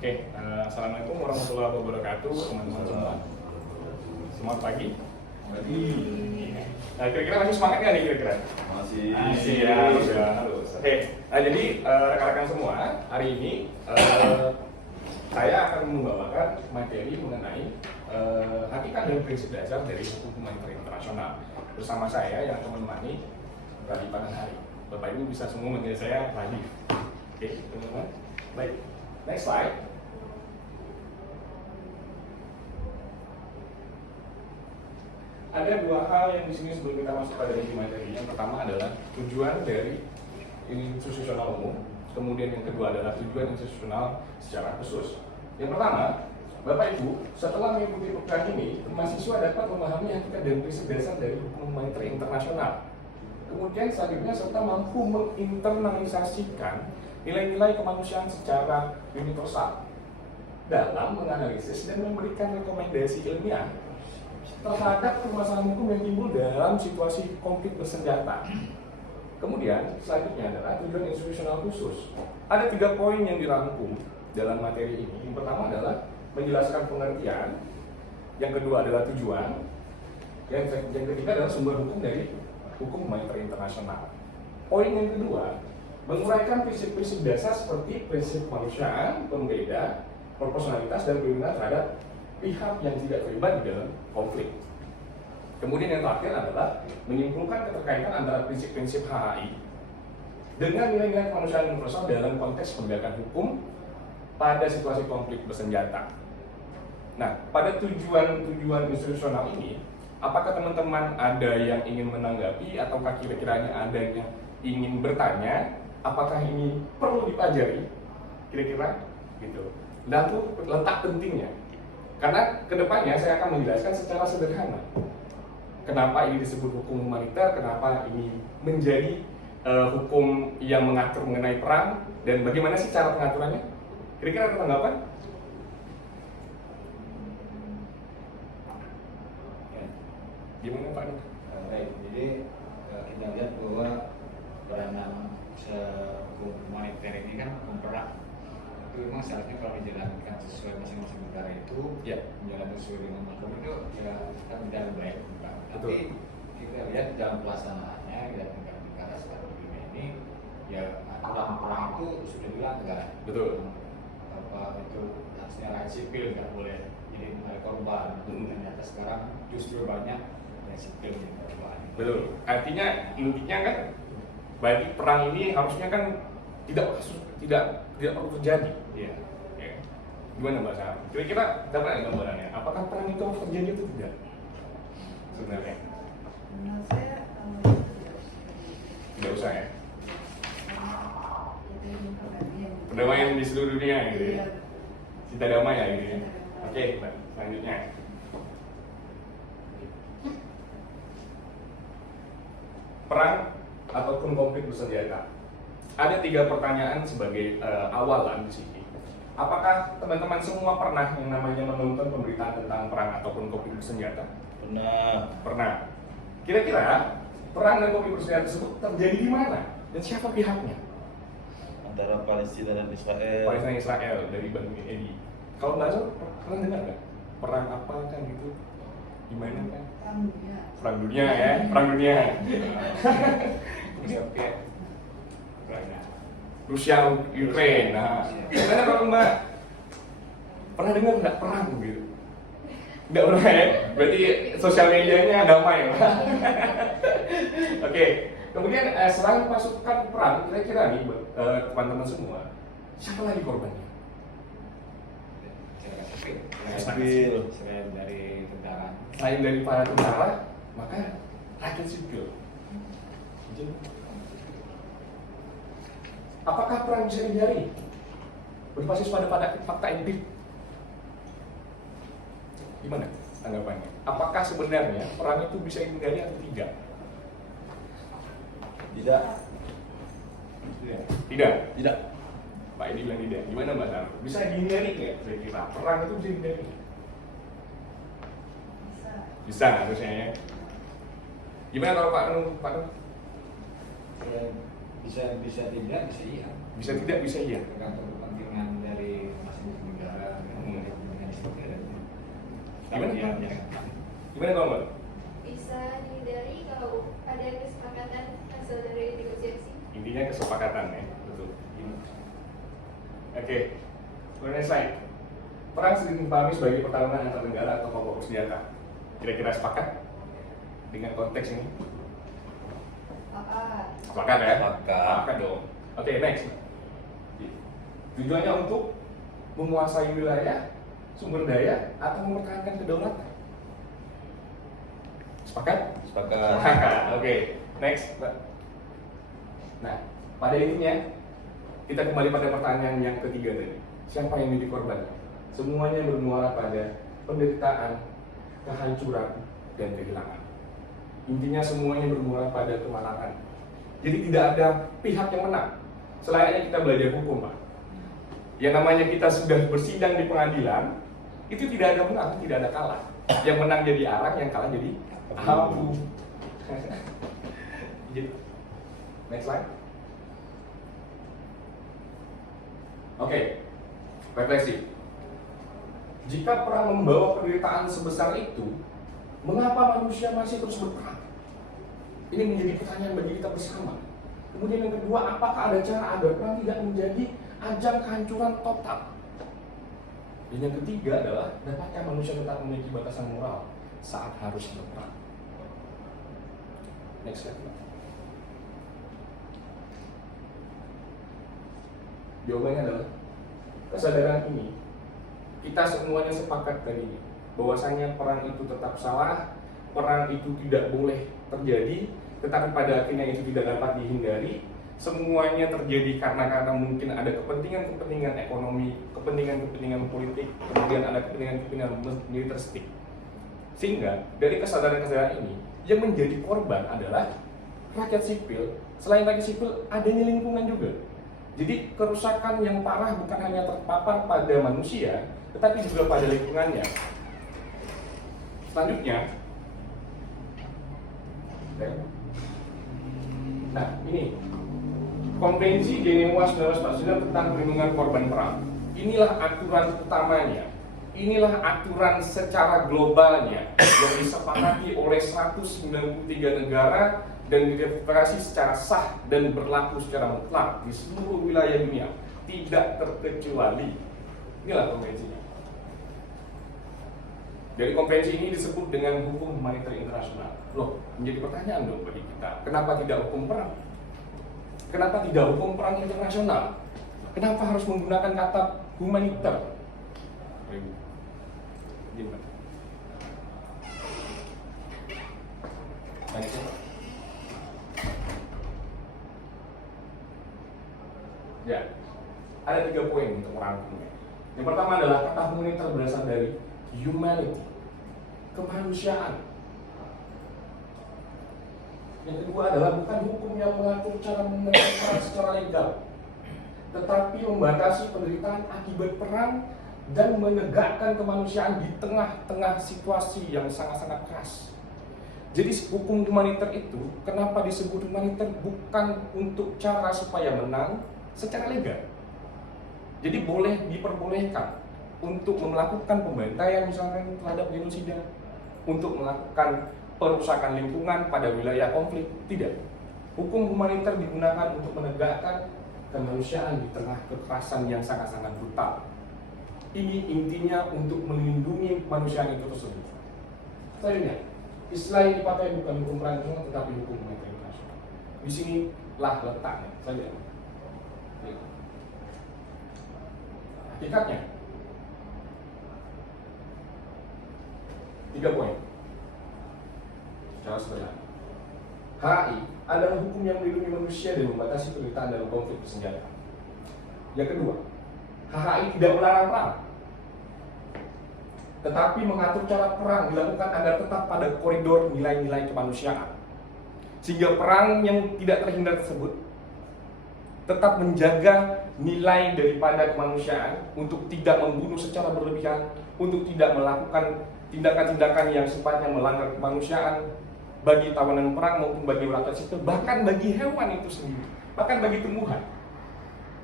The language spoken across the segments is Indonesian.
Assalamualaikum warahmatullahi wabarakatuh, teman-teman semua. Semangat pagi. Nah, kira-kira masih semangat nggak nih kira-kira? Masih ya, harus. Jadi rekan-rekan semua, hari ini saya akan membawakan materi mengenai hakikat dan prinsip dasar dari hukum humaniter internasional bersama saya yang menemani Radhi Pananhari. Bapak Ibu bisa semua manggil saya Radhi. Oke, teman-teman. Baik, next slide. Ada dua hal yang di sini sebelum kita masuk pada inti materi. Yang pertama adalah tujuan dari institusional umum, kemudian yang kedua adalah tujuan institusional secara khusus. Yang pertama, Bapak Ibu, setelah mengikuti program ini, mahasiswa dapat memahami hakikat dan prinsip dasar dari hukum humaniter internasional. Kemudian selanjutnya serta mampu menginternalisasikan nilai-nilai kemanusiaan secara universal dalam menganalisis dan memberikan rekomendasi ilmiah terhadap permasalahan hukum yang timbul dalam situasi konflik bersenjata. Kemudian selanjutnya adalah tujuan institusional khusus. Ada 3 poin yang dirangkum dalam materi ini. Yang pertama adalah menjelaskan pengertian, yang kedua adalah tujuan, yang ketiga adalah sumber hukum dari hukum humaniter internasional. Poin yang kedua, menguraikan prinsip-prinsip dasar seperti prinsip kemanusiaan, pembeda, proporsionalitas, dan perlindungan terhadap pihak yang tidak terlibat di dalam konflik. Kemudian yang terakhir adalah menyimpulkan keterkaitan antara prinsip-prinsip HAI dengan nilai-nilai kemanusiaan universal dalam konteks penegakan hukum pada situasi konflik bersenjata. Nah, pada tujuan institusional ini, apakah teman-teman ada yang ingin menanggapi ataukah kira-kiranya ada yang ingin bertanya apakah ini perlu dipelajari? Kira-kira gitu. Lalu letak pentingnya. Karena kedepannya saya akan menjelaskan secara sederhana kenapa ini disebut hukum humaniter, kenapa ini menjadi hukum yang mengatur mengenai perang, dan bagaimana sih cara pengaturannya. Kira-kira ada tanggapan? Ya. Gimana Pak? Baik, jadi kita lihat bahwa peranan hukum humaniter ini kan hukum perang. Itu memang seharusnya kalau dijalankan sesuai masing-masing negara itu menjalankan sesuai dengan hukum itu ya kan tidak lebih baik. Tapi kita lihat dalam pelaksanaannya di negara seperti dunia ini ya aturan perang itu sudah dilanggar. Betul. Apa itu harusnya rakyat sipil nggak boleh jadi korban. Ternyata sekarang justru banyak rakyat sipil yang korban. Betul. Artinya intinya kan bagi perang ini harusnya kan tidak perlu terjadi. Iya. Ya. Gimana Mbak Sarah? Kira-kira dapat gambarannya? Apakah perang itu harus terjadi atau tidak? Sebenarnya. Menurut saya Tidak usah ya. Perdamaian di seluruh dunia gitu ya. Cinta damai ya gitu ya. Oke, Mbak. Selanjutnya. Perang ataupun konflik bersenjata. Ada 3 pertanyaan sebagai awalan di sini. Apakah teman-teman semua pernah yang namanya menonton pemberitaan tentang perang ataupun konflik bersenjata? Pernah. Kira-kira perang dan konflik bersenjata tersebut terjadi di mana dan siapa pihaknya? Antara Palestina dan Israel. Palestina Israel dari Bang Edi. Kalau Mbak Azul pernah dengar nggak? Perang apa kan gitu? Di mana kan? Perang dunia ya, perang dunia. Oke. Rusia Ukraina. Nah, karena kalau Mbak pernah dengar nggak perang gitu? Nggak pernah ya? Berarti sosial medianya damai. Oke. Kemudian selain pasukan perang, kira-kira nih teman-teman semua, siapa lagi korbannya? Sipil. Selain dari tentara. Selain dari para tentara, maka rakyat sipil. Apakah perang bisa dihindari? Berbasis pada fakta empirik. Gimana tanggapannya? Apakah sebenarnya perang itu bisa dihindari atau tidak? Tidak. Pak Edi bilang tidak. Gimana Mbak Sarah? Bisa dihindari nggak? Kira-kira perang itu bisa dihindari? Bisa harusnya ya. Gimana kalau Pak Nur? Bisa tidak, bisa iya. Bisa tidak, bisa iya. Tergantung kepentingan dari masing-masing Gimana? Ya. Gimana kalau Mbak? Bisa dihindari kalau ada kesepakatan hasil dari negosiasi. Intinya kesepakatan ya, betul. Oke, kemudian slide. Perang sering dipahami sebagai pertarungan antar negara atau kelompok bersenjata. Kira-kira sepakat dengan konteks ini? Sepakat ya? Sepakat dong. Oke, next. Tujuannya untuk menguasai wilayah, sumber daya, atau mempertahankan kedaulatan. Sepakat? Sepakat. Oke, next. Nah, pada intinya kita kembali pada pertanyaan yang ketiga tadi. Siapa yang menjadi korban? Semuanya bermuara pada penderitaan, kehancuran, dan kehilangan. Intinya semuanya bermuara pada kemalangan. Jadi tidak ada pihak yang menang. Selayaknya kita belajar hukum, Pak. Yang namanya kita sudah bersidang di pengadilan, itu tidak ada menang, tidak ada kalah. Yang menang jadi arang, yang kalah jadi abu. Next slide. Oke, refleksi. Jika perang membawa penderitaan sebesar itu, mengapa manusia masih terus berperang? Ini menjadi pertanyaan bagi kita bersama. Kemudian yang kedua, apakah ada cara agar perang tidak menjadi ajang kehancuran total? Dan yang ketiga adalah, dapatkah manusia tetap memiliki batasan moral saat harus berperang? Next slide. Jawabannya adalah kesadaran ini. Kita semuanya sepakat tadi bahwasanya perang itu tetap salah, perang itu tidak boleh terjadi, tetapi pada akhirnya itu tidak dapat dihindari. Semuanya terjadi karena mungkin ada kepentingan ekonomi, kepentingan politik, kemudian ada kepentingan militeristik. Sehingga dari kesadaran ini yang menjadi korban adalah rakyat sipil. Selain rakyat sipil, adanya lingkungan juga. Jadi kerusakan yang parah bukan hanya terpapar pada manusia, tetapi juga pada lingkungannya. Selanjutnya, nah ini Konvensi Jenewa 1949 tentang perlindungan korban perang. Inilah aturan utamanya. Inilah aturan secara globalnya yang disepakati oleh 193 negara dan diratifikasi secara sah dan berlaku secara mutlak di seluruh wilayah dunia, tidak terkecuali. Inilah konvensinya. Dari konvensi ini disebut dengan hukum humaniter internasional. Loh, menjadi pertanyaan dong bagi kita, kenapa tidak hukum perang? Kenapa tidak hukum perang internasional? Kenapa harus menggunakan kata humaniter? Gimana? Ya, ada 3 poin untuk merangkumnya. Yang pertama adalah kata humaniter berasal dari humanity, kemanusiaan. Yang kedua adalah bukan hukum yang mengatur cara menangani perang secara legal, tetapi membatasi penderitaan akibat perang dan menegakkan kemanusiaan di tengah-tengah situasi yang sangat-sangat keras. Jadi hukum humaniter itu kenapa disebut humaniter? Bukan untuk cara supaya menang secara legal. Jadi diperbolehkan untuk melakukan pembantaian misalkan terhadap genosida, untuk melakukan perusakan lingkungan pada wilayah konflik. Tidak. Hukum humaniter digunakan untuk menegakkan kemanusiaan di tengah kekerasan yang sangat-sangat brutal. Ini intinya untuk melindungi kemanusiaan itu tersebut. Selanjutnya, istilah yang dipakai bukan hukum perang internasional tetapi hukum humaniter internasional. Di sinilah letaknya. Saja. Hakikatnya 3 poin. Secara sederhana, HAI adalah hukum yang melindungi manusia dan membatasi penderitaan dalam konflik bersenjata. Yang kedua, HAI tidak melarang perang, tetapi mengatur cara perang dilakukan agar tetap pada koridor nilai-nilai kemanusiaan, sehingga perang yang tidak terhindar tersebut tetap menjaga nilai daripada kemanusiaan untuk tidak membunuh secara berlebihan, untuk tidak melakukan tindakan-tindakan yang sifatnya melanggar kemanusiaan bagi tawanan perang maupun bagi rakyat sipil, bahkan bagi hewan itu sendiri, bahkan bagi tumbuhan.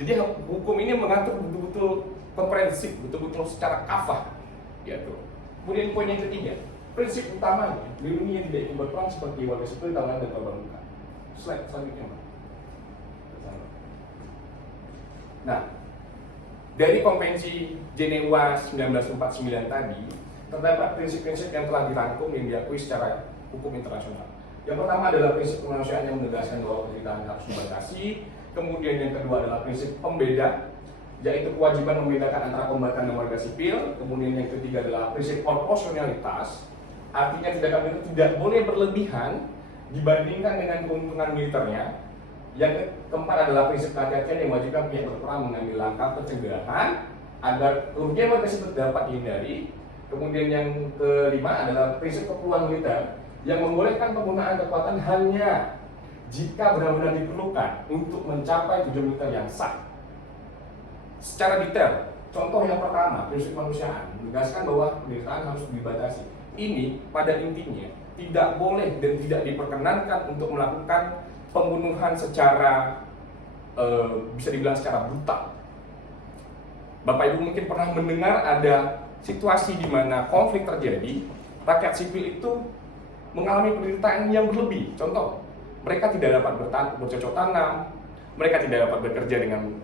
Jadi hukum ini mengatur betul-betul komprehensif, betul-betul secara kafah, yaitu Kemudian poin yang ketiga, prinsip utamanya dilindungi yang tidak ikut berperang seperti warga sipil, tahanan dan korban luka. Slide selanjutnya, Pak. Nah, dari Konvensi Jenewa 1949 tadi, terdapat prinsip-prinsip yang telah dirangkum yang diakui secara hukum internasional. Yang pertama adalah prinsip kemanusiaan yang menegaskan bahwa penderitaan harus dibatasi. Kemudian yang kedua adalah prinsip pembeda, yaitu kewajiban membedakan antara kombatan dan warga sipil. Kemudian yang ketiga adalah prinsip proporsionalitas, artinya tindakan militer tidak boleh berlebihan dibandingkan dengan keuntungan militernya. Yang keempat adalah prinsip kehati-hatian yang mewajibkan pihak berperang mengambil langkah pencegahan agar kerugian warga sipil dapat dihindari. Kemudian yang kelima adalah prinsip keperluan militer yang membolehkan penggunaan kekuatan hanya jika benar-benar diperlukan untuk mencapai tujuan militer yang sah. Secara detail, contoh yang pertama, prinsip kemanusiaan menegaskan bahwa penderitaan harus dibatasi. Ini pada intinya tidak boleh dan tidak diperkenankan untuk melakukan pembunuhan secara bisa dibilang secara brutal. Bapak Ibu mungkin pernah mendengar ada situasi di mana konflik terjadi, rakyat sipil itu mengalami penderitaan yang berlebih. Contoh, mereka tidak dapat bercocok tanam, mereka tidak dapat bekerja dengan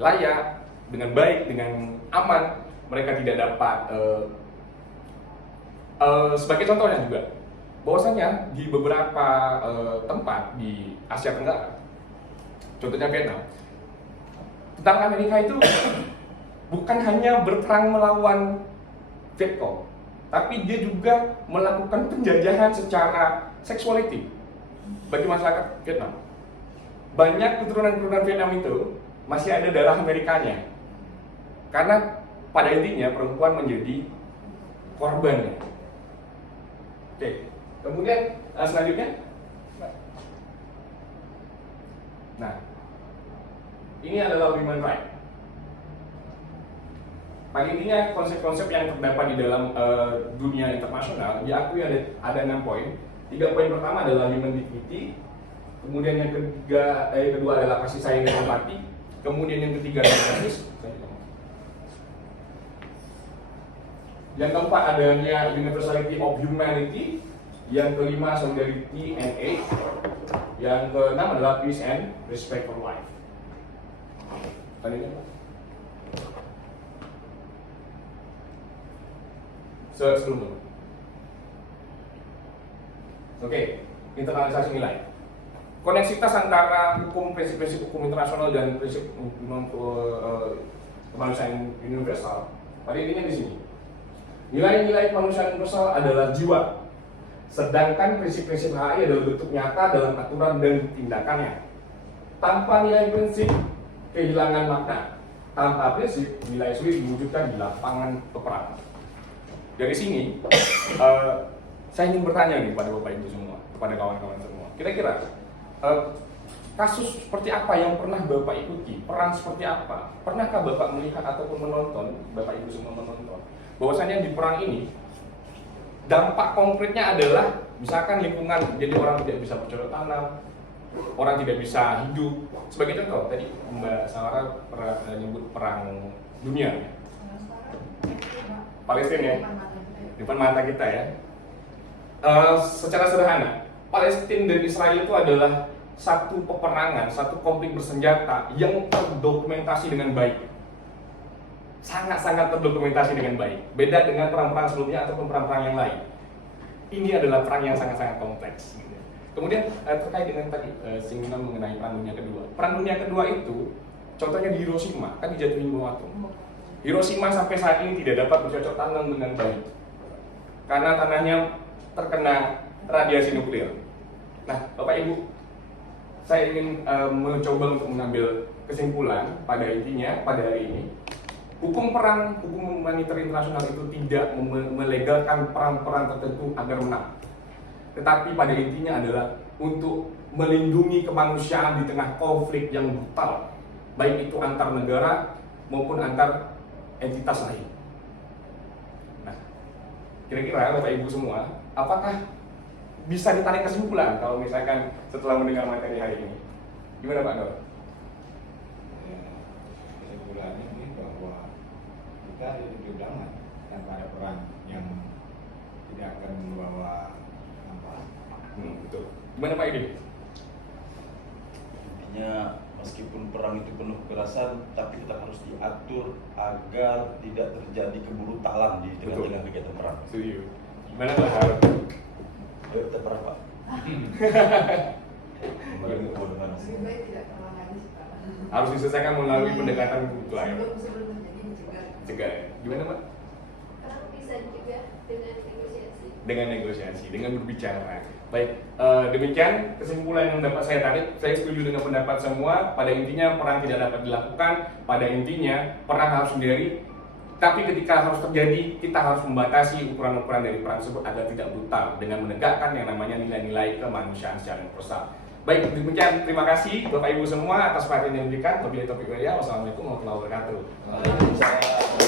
layak, dengan baik, dengan aman, mereka tidak dapat sebagai contohnya juga, bahwasanya di beberapa tempat di Asia Tenggara, contohnya Vietnam, tentara Amerika itu bukan hanya berperang melawan Vietcong, tapi dia juga melakukan penjajahan secara seksualiti bagi masyarakat Vietnam. Banyak keturunan-keturunan Vietnam itu masih ada darah Amerikanya, karena pada intinya perempuan menjadi korbannya. Oke, kemudian selanjutnya, nah ini adalah human right. Pada intinya konsep-konsep yang terdapat di dalam dunia internasional diakui ada 6 poin. 3 poin pertama adalah human dignity, kemudian yang kedua adalah kasih sayang dan empati, kemudian yang ketiga adalah justice, yang keempat adanya universality of humanity, yang kelima solidarity and aid, yang keenam adalah peace and respect for life. Tadi sebelumnya. Oke, internalisasi nilai. Koneksitas antara hukum, prinsip-prinsip hukum internasional dan prinsip kemanusiaan universal pada intinya di sini. Nilai-nilai kemanusiaan universal adalah jiwa, sedangkan prinsip-prinsip HI adalah bentuk nyata dalam aturan dan tindakannya. Tanpa nilai prinsip, kehilangan makna. Tanpa prinsip, nilai sulit diwujudkan di lapangan peperangan. Dari sini, saya ingin bertanya nih pada Bapak Ibu semua, kepada kawan-kawan semua. Kira-kira kasus seperti apa yang pernah Bapak ikuti? Perang seperti apa? Pernahkah Bapak melihat ataupun menonton, Bapak Ibu semua menonton, bahwasanya di perang ini dampak konkretnya adalah misalkan lingkungan, jadi orang tidak bisa bercocok tanam, orang tidak bisa hidup. Sebagai contoh, tadi Mbak Sarah pernah menyebut perang dunia. Palestina ya, depan mata kita ya. Secara sederhana, Palestina dan Israel itu adalah satu peperangan, satu konflik bersenjata yang terdokumentasi dengan baik. Sangat-sangat terdokumentasi dengan baik. Beda dengan perang-perang sebelumnya ataupun perang-perang yang lain. Ini adalah perang yang sangat-sangat kompleks. Kemudian terkait dengan tadi singgungan mengenai Perang Dunia Kedua. Perang Dunia Kedua itu, contohnya di Hiroshima, kan dijatuhin bom atom. Hiroshima sampai saat ini tidak dapat bercocok tanam dengan baik karena tanahnya terkena radiasi nuklir. Nah, Bapak Ibu, saya ingin mencoba untuk mengambil kesimpulan pada intinya pada hari ini. Hukum perang, hukum humaniter internasional itu tidak melegalkan perang-perang tertentu agar menang. Tetapi pada intinya adalah untuk melindungi kemanusiaan di tengah konflik yang brutal, baik itu antar negara maupun antar entitas lain. Nah, kira-kira Bapak Ibu semua, apakah bisa ditarik kesimpulan kalau misalkan setelah mendengar materi hari ini? Gimana Pak Nur? Kesimpulannya ini bahwa kita hidup di zaman tanpa ada perang yang tidak akan membawa manfaat. Betul. Gimana Pak Edi? Intinya meskipun perang itu penuh kekerasan, tapi kita harus diatur agar tidak terjadi kebrutalan di tengah-tengah kegiatan perang. Setuju. Gimana Pak Harun? Ayo kita perang, Pak. Bagaimana kebodohan? Lebih baik tidak terlangani sih Pak. Harus diselesaikan melalui pendekatan kebutuhan. Sebelum terjadi mencegah. Cegah. Gimana Pak? Perang bisa juga dengan negosiasi. Dengan negosiasi, dengan berbicara. Baik, demikian kesimpulan yang dapat saya tarik. Saya setuju dengan pendapat semua. Pada intinya perang tidak dapat dilakukan. Pada intinya perang harus dihindari. Tapi ketika harus terjadi, kita harus membatasi ukuran-ukuran dari perang tersebut agar tidak brutal dengan menegakkan yang namanya nilai-nilai kemanusiaan secara universal. Baik, demikian. Terima kasih Bapak Ibu semua atas perhatian yang diberikan. Wabillahi taufiq wal hidayah. Wassalamualaikum warahmatullahi wabarakatuh. Waalaikumsalam.